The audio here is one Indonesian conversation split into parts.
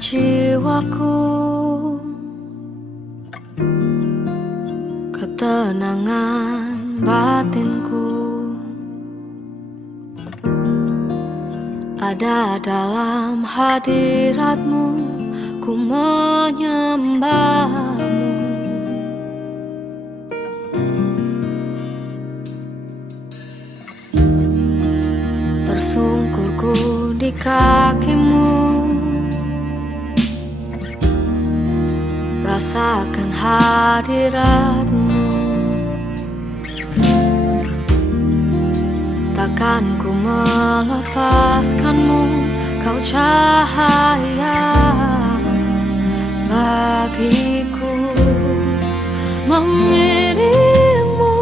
jiwaku, ketenangan batinku ada dalam hadiratmu, ku menyembahmu. Tersungkurku di kakimu, rasakan hadiratmu. Takkan ku melepaskanmu, kau cahaya bagiku. Mengiringmu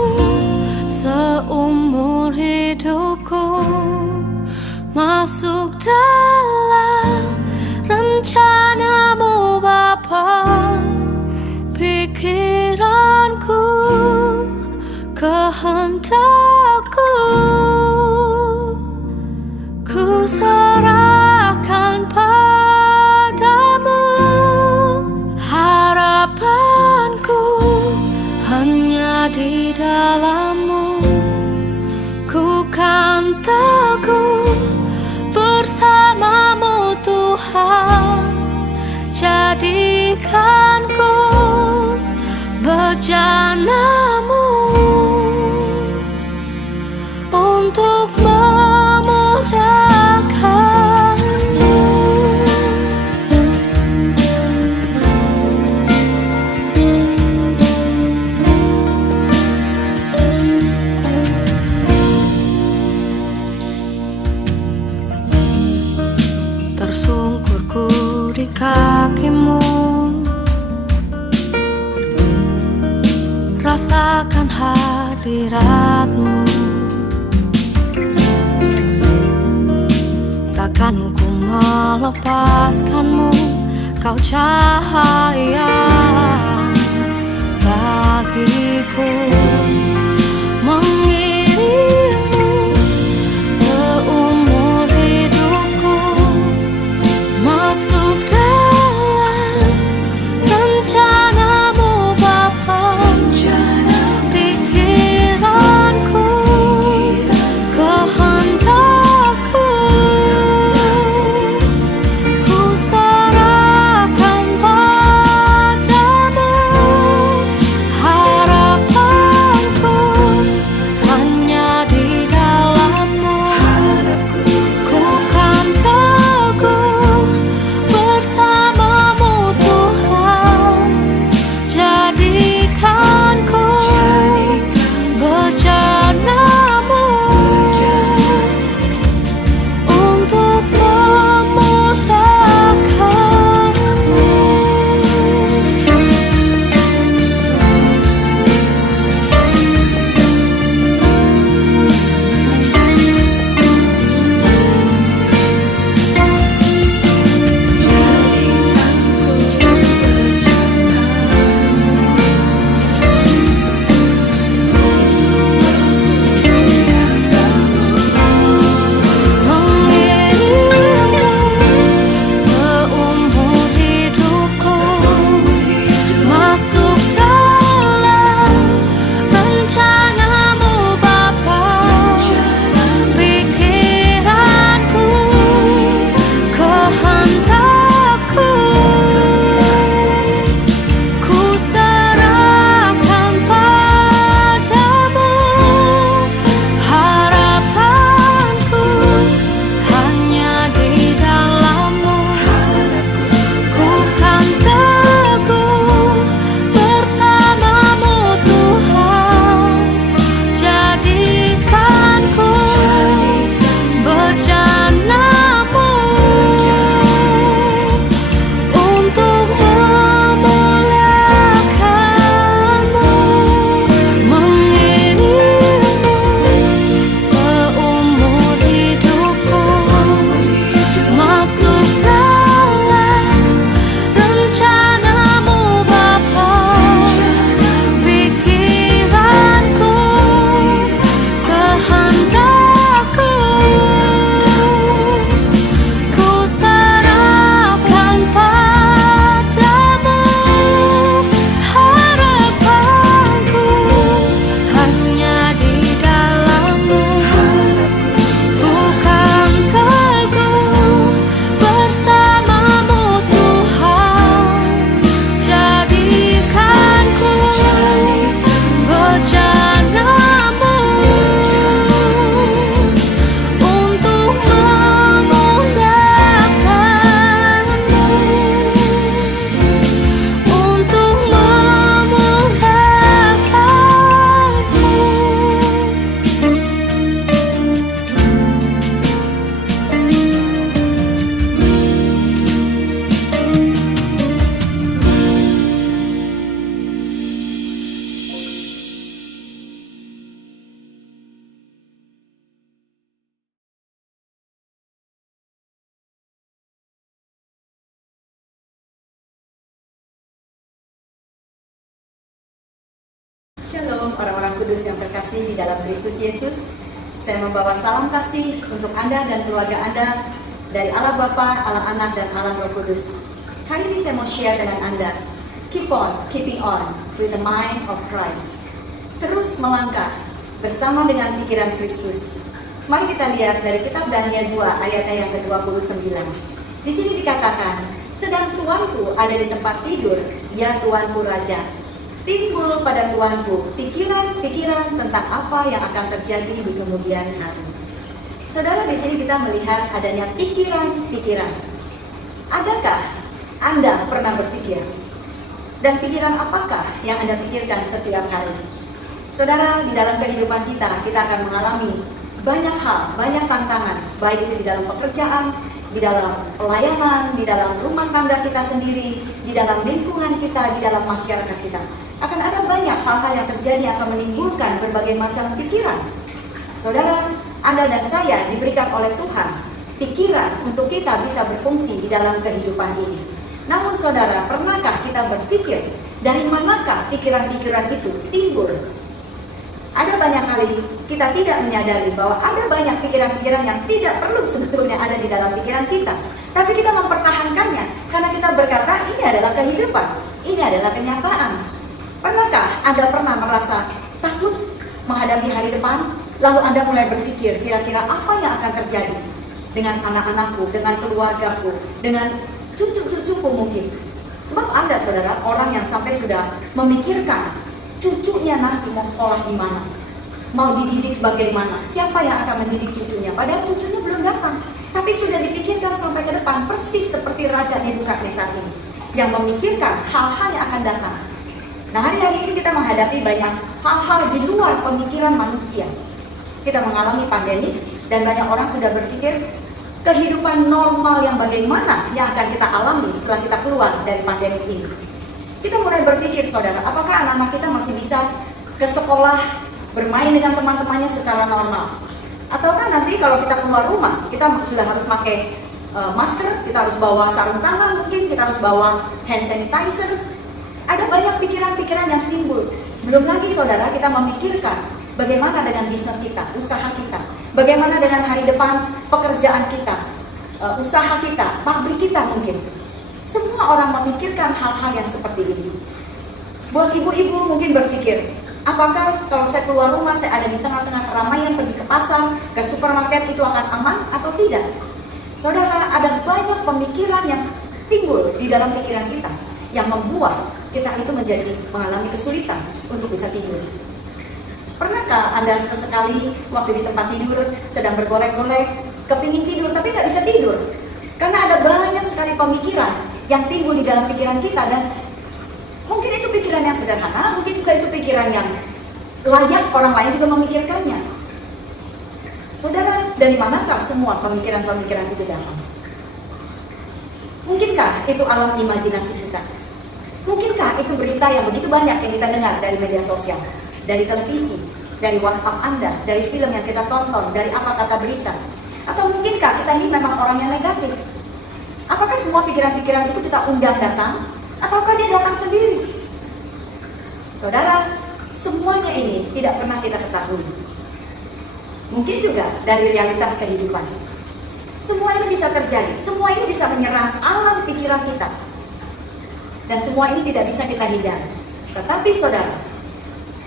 seumur hidupku, masuk dalam rencanamu Bapa. Pikiranku, kehendakku, ku serahkan padamu. Harapanku hanya di dalam-Mu, ku kan teguh bersama-Mu Tuhan. Jadikanku bejana-Mu untuk memuliakan-Mu. Tersungkurku di kaki-Mu, rasakan hadirat-Mu. Takkan ku melepaskan-Mu, kau cahaya bagiku. Mengiringmu seumur hidupku, masuk dalam rencana-Mu Bapa. Pikiranku, kehendakku, ku serahkan padamu. Harapanku Shalom orang-orang kudus yang terkasih di dalam Kristus Yesus. Saya membawa salam kasih untuk Anda dan keluarga Anda dari Allah Bapa, Allah Anak, dan Allah Roh Kudus. Hari ini saya mau share dengan Anda, keeping on with the mind of Christ. Terus melangkah bersama dengan pikiran Kristus. Mari kita lihat dari kitab Daniel 2 ayatnya yang ke-29. Di sini dikatakan, sedang tuanku ada di tempat tidur, ya tuanku raja. Timbul pada tuanku pikiran-pikiran tentang apa yang akan terjadi di kemudian hari. Saudara, di sini kita melihat adanya pikiran-pikiran. Adakah Anda pernah berpikir? Dan pikiran apakah yang Anda pikirkan setiap hari? Saudara, di dalam kehidupan kita akan mengalami banyak hal, banyak tantangan, baik itu di dalam pekerjaan, di dalam pelayanan, di dalam rumah tangga kita sendiri, di dalam lingkungan kita, di dalam masyarakat kita. Akan ada banyak hal-hal yang terjadi yang akan menimbulkan berbagai macam pikiran. Saudara, Anda dan saya diberikan oleh Tuhan pikiran untuk kita bisa berfungsi di dalam kehidupan ini. Namun saudara, pernahkah kita berpikir dari manakah pikiran-pikiran itu timbul? Ada banyak kali kita tidak menyadari bahwa ada banyak pikiran-pikiran yang tidak perlu sebetulnya ada di dalam pikiran kita. Tapi kita mempertahankannya karena kita berkata ini adalah kehidupan, ini adalah kenyataan. Pernahkah Anda pernah merasa takut menghadapi hari depan? Lalu Anda mulai berpikir kira-kira apa yang akan terjadi dengan anak-anakku, dengan keluargaku, dengan cucu-cucuku mungkin. Sebab Anda saudara orang yang sampai sudah memikirkan cucunya nanti mau sekolah di mana, mau dididik bagaimana, siapa yang akan mendidik cucunya. Padahal cucunya belum datang, tapi sudah dipikirkan sampai ke depan, persis seperti Raja Nebukadnezar ini yang memikirkan hal-hal yang akan datang. Nah, hari-hari ini kita menghadapi banyak hal-hal di luar pemikiran manusia. Kita mengalami pandemi dan banyak orang sudah berpikir kehidupan normal yang bagaimana yang akan kita alami setelah kita keluar dari pandemi ini. Kita mulai berpikir saudara, apakah anak-anak kita masih bisa ke sekolah bermain dengan teman-temannya secara normal? Ataukah nanti kalau kita keluar rumah, kita sudah harus pakai masker, kita harus bawa sarung tangan mungkin, kita harus bawa hand sanitizer. Ada banyak pikiran-pikiran yang timbul. Belum lagi saudara, kita memikirkan bagaimana dengan bisnis kita, usaha kita. Bagaimana dengan hari depan pekerjaan kita, usaha kita, pabrik kita mungkin. Semua orang memikirkan hal-hal yang seperti ini. Buat ibu-ibu mungkin berpikir, apakah kalau saya keluar rumah, saya ada di tengah-tengah keramaian, pergi ke pasar, ke supermarket, itu akan aman atau tidak? Saudara, ada banyak pemikiran yang timbul di dalam pikiran kita yang membuat kita itu menjadi mengalami kesulitan untuk bisa tidur. Pernahkah Anda sesekali waktu di tempat tidur sedang bergolek-golek, kepingin tidur tapi nggak bisa tidur? Karena ada banyak sekali pemikiran yang timbul di dalam pikiran kita, dan mungkin itu pikiran yang sederhana, mungkin juga itu pikiran yang layak orang lain juga memikirkannya. Saudara, dari manakah semua pemikiran-pemikiran itu datang? Mungkinkah itu alam imajinasi kita? Mungkinkah itu berita yang begitu banyak yang kita dengar dari media sosial, dari televisi, dari WhatsApp Anda, dari film yang kita tonton, dari apa kata berita? Atau mungkinkah kita ini memang orang yang negatif? Apakah semua pikiran-pikiran itu kita undang datang? Ataukah dia datang sendiri? Saudara, semuanya ini tidak pernah kita ketahui. Mungkin juga dari realitas kehidupan. Semua ini bisa terjadi, semua ini bisa menyerang alam pikiran kita. Dan semua ini tidak bisa kita hindari. Tetapi saudara,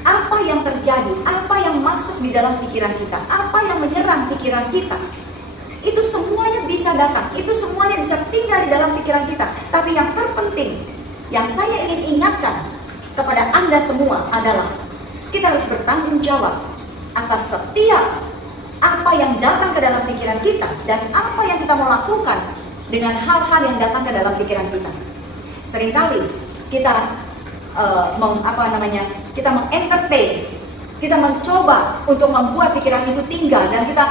apa yang terjadi, apa yang masuk di dalam pikiran kita, apa yang menyerang pikiran kita, itu semuanya bisa datang, itu semuanya bisa tinggal di dalam pikiran kita. Tapi yang terpenting, yang saya ingin ingatkan kepada Anda semua adalah kita harus bertanggung jawab atas setiap apa yang datang ke dalam pikiran kita dan apa yang kita mau lakukan dengan hal-hal yang datang ke dalam pikiran kita. Seringkali kita kita mengentertain, kita mencoba untuk membuat pikiran itu tinggal dan kita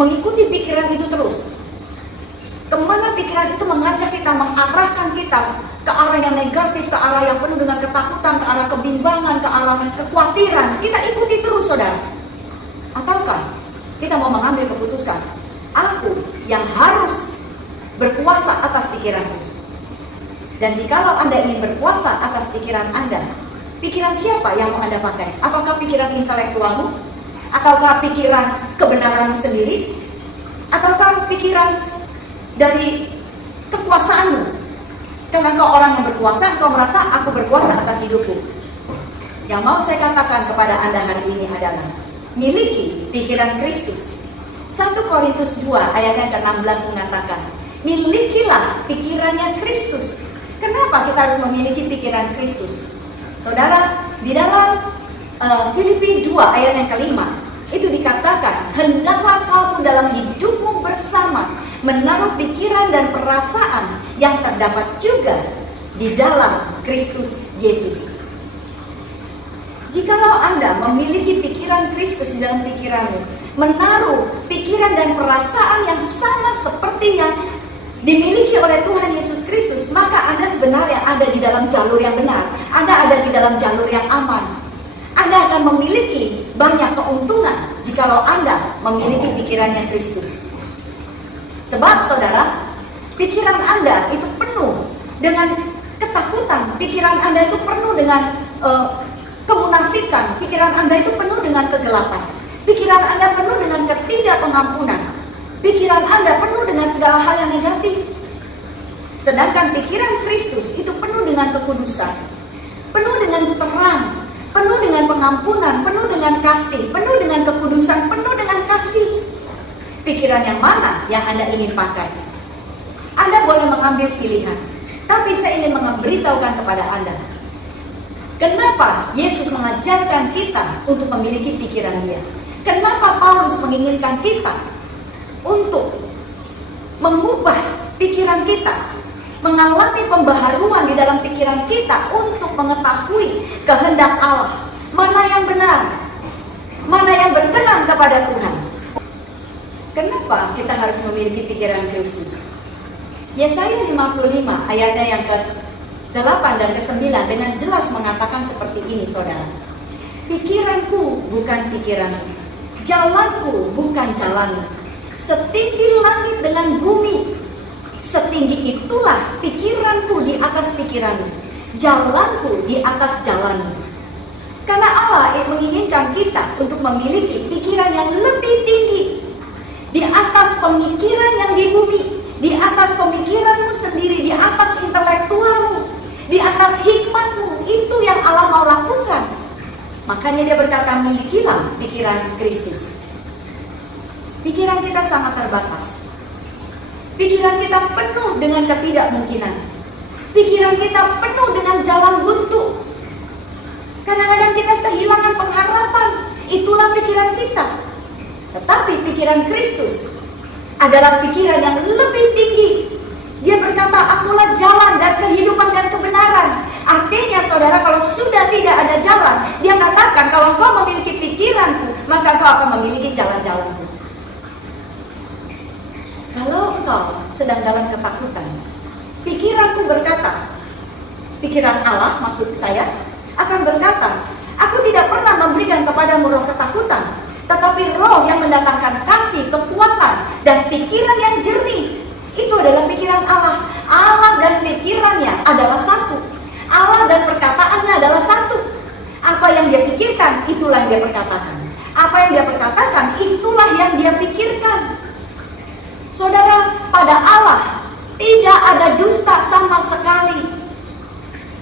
mengikuti pikiran itu terus. Kemana pikiran itu mengajak kita, mengarahkan kita ke arah yang negatif, ke arah yang penuh dengan ketakutan, ke arah kebimbangan, ke arah kekhawatiran, kita ikuti terus saudara. Ataukah kita mau mengambil keputusan, aku yang harus berkuasa atas pikiranku. Dan jikalau Anda ingin berkuasa atas pikiran Anda, Pikiran siapa yang mau Anda pakai? Apakah pikiran intelektualmu? Ataukah pikiran kebenaranmu sendiri? Ataukah pikiran dari kekuasaanmu? Karena kau orang yang berkuasa, kau merasa aku berkuasa atas hidupku. Yang mau saya katakan kepada Anda hari ini adalah miliki pikiran Kristus. 1 Korintus 2 ayat yang ke-16 mengatakan, milikilah pikirannya Kristus. Kenapa kita harus memiliki pikiran Kristus? Saudara, di dalam Filipi 2 ayat yang ke-5 itu dikatakan, hendaklah kamu dalam hidupmu bersama menaruh pikiran dan perasaan yang terdapat juga di dalam Kristus Yesus. Jikalau Anda memiliki pikiran Kristus di dalam pikiranmu, menaruh pikiran dan perasaan yang sama seperti yang dimiliki oleh Tuhan Yesus Kristus, maka Anda sebenarnya ada di dalam jalur yang benar. Anda ada di dalam jalur yang aman. Anda akan memiliki banyak keuntungan jikalau Anda memiliki pikirannya Kristus. Sebab saudara, pikiran Anda itu penuh dengan ketakutan, pikiran Anda itu penuh dengan kemunafikan, pikiran Anda itu penuh dengan kegelapan, pikiran Anda penuh dengan ketidakpengampunan, pikiran Anda penuh dengan segala hal yang negatif. Sedangkan pikiran Kristus itu penuh dengan kekudusan, penuh dengan terang, penuh dengan pengampunan, penuh dengan kasih, penuh dengan kekudusan, penuh dengan kasih. Pikiran yang mana yang Anda ingin pakai? Anda boleh mengambil pilihan, tapi saya ingin memberitahukan kepada Anda, kenapa Yesus mengajarkan kita untuk memiliki pikiran Dia? Kenapa Paulus menginginkan kita untuk mengubah pikiran kita, mengalami pembaharuan di dalam pikiran kita untuk mengetahui kehendak Allah, mana yang benar, mana yang berkenan kepada Tuhan. Kenapa kita harus memiliki pikiran Kristus? Yesaya 55 ayatnya yang ke-8 dan ke-9 dengan jelas mengatakan seperti ini, saudara. Pikiranku bukan pikiranmu, jalanku bukan jalanmu. Setinggi langit dengan bumi, setinggi itulah pikiranku di atas pikiranmu, jalanku di atas jalanmu. Karena Allah menginginkan kita untuk memiliki pikiran yang lebih tinggi, di atas pemikiran yang di bumi, di atas pemikiranmu sendiri, di atas intelektualmu, di atas hikmatmu. Itu yang Allah mau lakukan. Makanya Dia berkata, milikilah pikiran Kristus. Pikiran kita sangat terbatas. Pikiran kita penuh dengan ketidakmungkinan. Pikiran kita penuh dengan jalan buntu. Kadang-kadang kita kehilangan pengharapan. Itulah pikiran kita. Tetapi pikiran Kristus adalah pikiran yang lebih tinggi. Dia berkata, akulah jalan dan kehidupan dan kebenaran. Artinya saudara, kalau sudah tidak ada jalan, Dia katakan, kalau engkau memiliki pikiranku, maka engkau akan memiliki jalan-jalanku. Kalau engkau sedang dalam ketakutan, pikiranku berkata, pikiran Allah maksud saya, akan berkata, aku tidak pernah memberikan kepadamu roh ketakutan, tetapi roh yang mendatangkan kasih, kekuatan, dan pikiran yang jernih. Itu adalah pikiran Allah. Allah dan pikirannya adalah satu. Allah dan perkataannya adalah satu. Apa yang Dia pikirkan, itulah yang Dia perkatakan. Apa yang Dia perkatakan, itulah yang Dia pikirkan. Saudara, pada Allah tidak ada dusta sama sekali.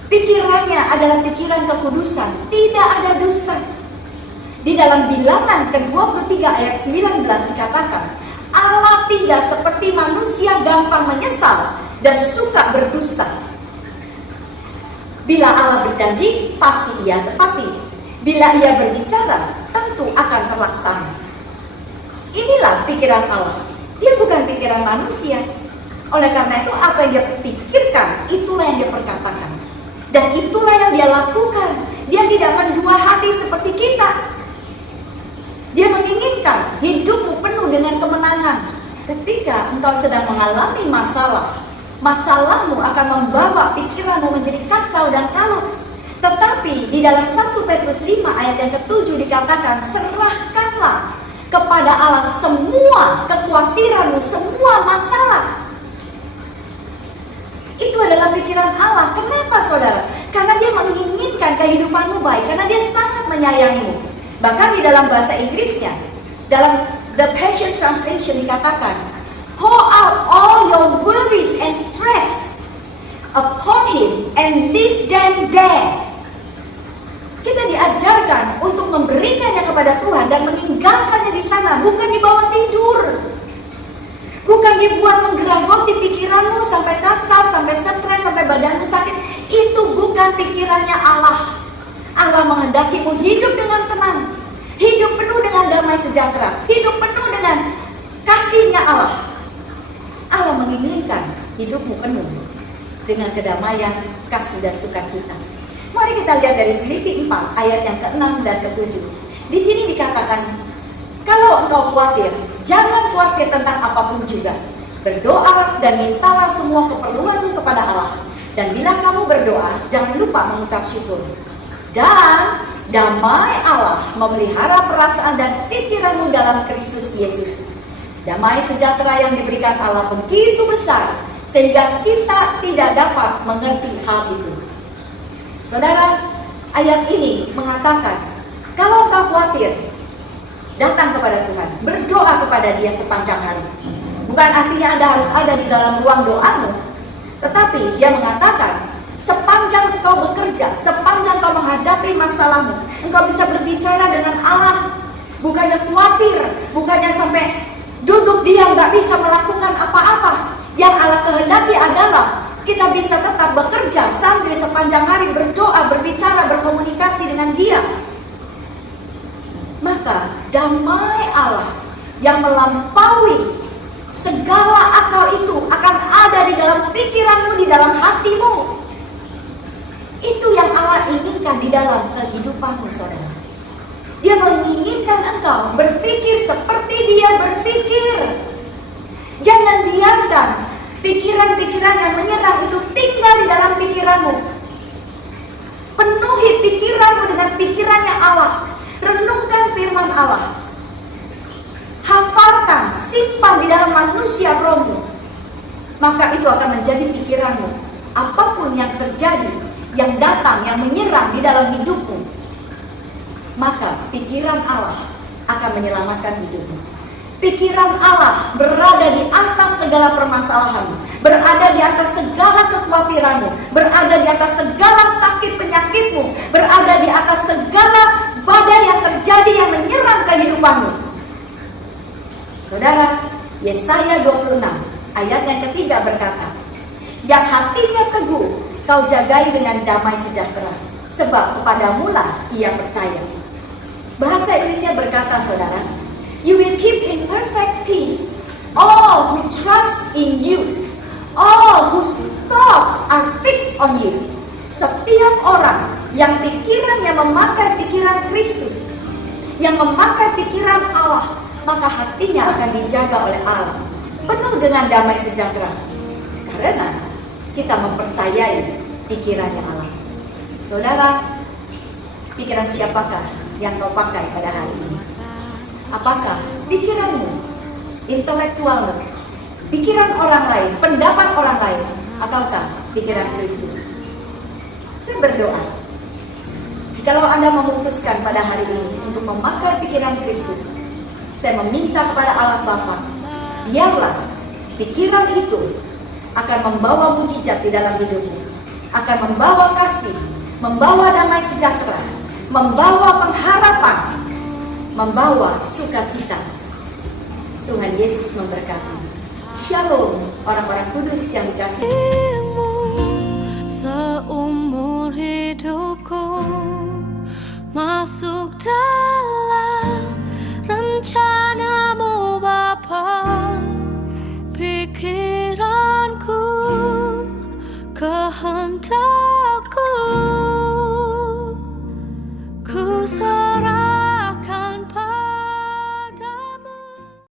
Pikirannya adalah pikiran kekudusan, tidak ada dusta. Di dalam Bilangan ke-23 ayat 19 dikatakan, Allah tidak seperti manusia gampang menyesal dan suka berdusta. Bila Allah berjanji, pasti Ia tepati. Bila Ia berbicara, tentu akan terlaksana. Inilah pikiran Allah. Dia bukan pikiran manusia. Oleh karena itu, apa yang Dia pikirkan, itulah yang Dia perkatakan. Dan itulah yang Dia lakukan. Dia tidak mendua hati seperti kita. Dia menginginkan hidupmu penuh dengan kemenangan. Ketika engkau sedang mengalami masalah, masalahmu akan membawa pikiranmu menjadi kacau dan kalut. Tetapi di dalam 1 Petrus 5 ayat yang ke-7 dikatakan, serahkanlah kepada Allah semua kekhawatiranmu, semua masalah. Itu adalah pikiran Allah. Kenapa saudara? Karena dia menginginkan kehidupanmu baik, karena dia sangat menyayangimu. Bahkan di dalam bahasa Inggrisnya, dalam The Passion Translation dikatakan, pour out all your worries and stress upon him and leave them there. Kita diajarkan untuk memberikannya kepada Tuhan dan meninggalkannya di sana, bukan dibawa tidur. Bukan dibuat menggeragoti pikiranmu sampai kacau, sampai stres, sampai badanmu sakit. Itu bukan pikirannya Allah. Allah menghendakimu hidup dengan tenang, hidup penuh dengan damai sejahtera, hidup penuh dengan kasih-Nya Allah. Allah menginginkan hidupmu penuh dengan kedamaian, kasih dan sukacita. Mari kita lihat dari Filipi 4 ayat yang ke-6 dan ke-7. Di sini dikatakan, kalau engkau khawatir, jangan khawatir tentang apapun juga. Berdoa dan mintalah semua keperluanmu kepada Allah. Dan bila kamu berdoa, jangan lupa mengucap syukur. Dan damai Allah memelihara perasaan dan pikiranmu dalam Kristus Yesus. Damai sejahtera yang diberikan Allah begitu besar, sehingga kita tidak dapat mengerti hal itu. Saudara, ayat ini mengatakan, kalau engkau khawatir, datang kepada Tuhan, berdoa kepada Dia sepanjang hari. Bukan artinya Anda harus ada di dalam ruang doamu, tetapi Dia mengatakan, sepanjang engkau bekerja, sepanjang engkau menghadapi masalahmu, engkau bisa berbicara dengan Allah. Bukannya khawatir, bukannya sampai duduk diam, gak bisa melakukan apa-apa. Yang Allah kehendaki adalah kita bisa tetap bekerja sambil sepanjang hari berdoa, berbicara, berkomunikasi dengan Dia. Maka damai Allah yang melampaui segala akal itu akan ada di dalam pikiranmu, di dalam hatimu. Itu yang Allah inginkan di dalam kehidupanmu, saudara. Dia menginginkan engkau berpikir seperti Dia berpikir. Jangan biarkan pikiran-pikiran yang menyerang itu tinggal di dalam pikiranmu. Penuhi pikiranmu dengan pikirannya Allah. Renungkan firman Allah. Hafalkan, simpan di dalam manusia rohmu. Maka itu akan menjadi pikiranmu. Apapun yang terjadi, yang datang, yang menyerang di dalam hidupmu, maka pikiran Allah akan menyelamatkan hidupmu. Pikiran Allah berada di atas segala permasalahanmu, berada di atas segala kekhawatiranmu, berada di atas segala sakit penyakitmu, berada di atas segala badai yang terjadi yang menyerang kehidupanmu. Saudara, Yesaya 26 ayat yang ketiga berkata, yang hatinya teguh kau jagai dengan damai sejahtera, sebab kepadamulah ia percaya. Bahasa Inggrisnya berkata, saudara, you will keep in perfect peace all who trust in you, all whose thoughts are fixed on you. Setiap orang yang pikirannya memakai pikiran Kristus, yang memakai pikiran Allah, maka hatinya akan dijaga oleh Allah, penuh dengan damai sejahtera, karena kita mempercayai pikirannya Allah. Saudara, pikiran siapakah yang kau pakai pada hari ini? Apakah pikiranmu, intelektualmu, pikiran orang lain, pendapat orang lain, ataukah pikiran Kristus? Saya berdoa, jikalau Anda memutuskan pada hari ini untuk memakai pikiran Kristus, saya meminta kepada Allah Bapa, biarlah pikiran itu akan membawa mujizat di dalam hidupmu, akan membawa kasih, membawa damai sejahtera, membawa pengharapan, membawa sukacita. Tuhan Yesus memberkati. Shalom, orang-orang kudus yang dikasihi. Seumur hidupku masuk dalam rencanamu Bapa, pikiranku, kehendakku, ku